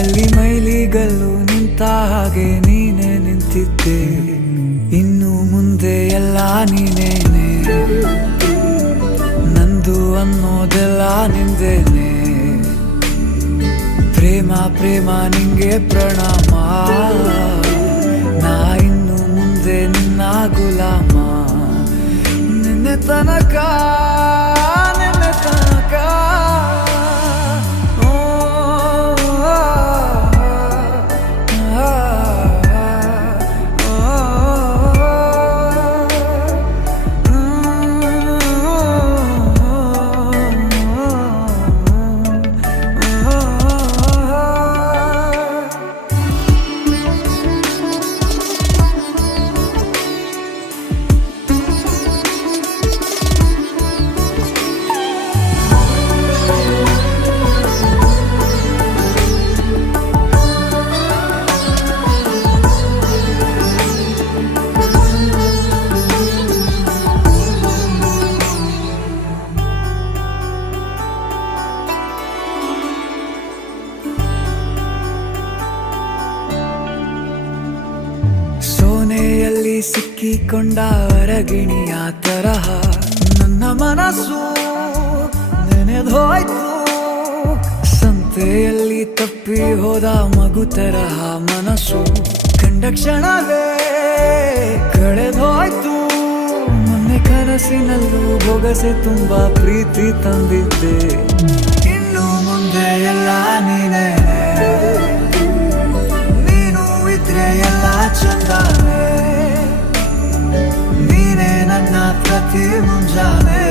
ಅಲ್ಲಿ ಮೈಲಿಗಲ್ಲು ನಿಂತ ಹಾಗೆ ನೀನೆ ನಿಂತಿದ್ದೆ, ಇನ್ನು ಮುಂದೆ ಎಲ್ಲ ನೀನೇನೆ, ನಂದು ಅನ್ನೋದೆಲ್ಲ ನಿಂದೇನೆ. ಪ್ರೇಮ ಪ್ರೇಮ ನಿಂಗೆ ಪ್ರಣಾಮ, ನಾ ಇನ್ನು ಮುಂದೆ ನಿನ್ನ ಗುಲಾಮ. ನಿನ್ನೆ ತನಕ ನಿನ್ನೆ ತನಕ ಸೋನೆಯಲ್ಲಿ ಸಿಕ್ಕಿಕೊಂಡ ಅರಗಿಣಿಯ ತರಹ ನನ್ನ ಮನಸ್ಸು ನೆನೆದೋಯ್ತು. ಸಂತೆಯಲ್ಲಿ ತಪ್ಪಿ ಹೋದ ಮಗು ತರಹ ಮನಸ್ಸು ಕಂಡ ಕ್ಷಣವೇ ಕಳೆದೋಯ್ತು. ಮೊನ್ನೆ ಕನಸಿನಲ್ಲೂ ಬೊಗಸೆ ತುಂಬಾ ಪ್ರೀತಿ ತಂದಿದ್ದೆ, ಇನ್ನು ಮುಂದೆ ಎಲ್ಲ ನೀನೇ, ನೀನು ಇದ್ರೆ ಎಲ್ಲ ಚಂದಾನೆ, ನೀನೇ ನನ್ನ ಪ್ರತಿ ಮುಂಜಾನೆ.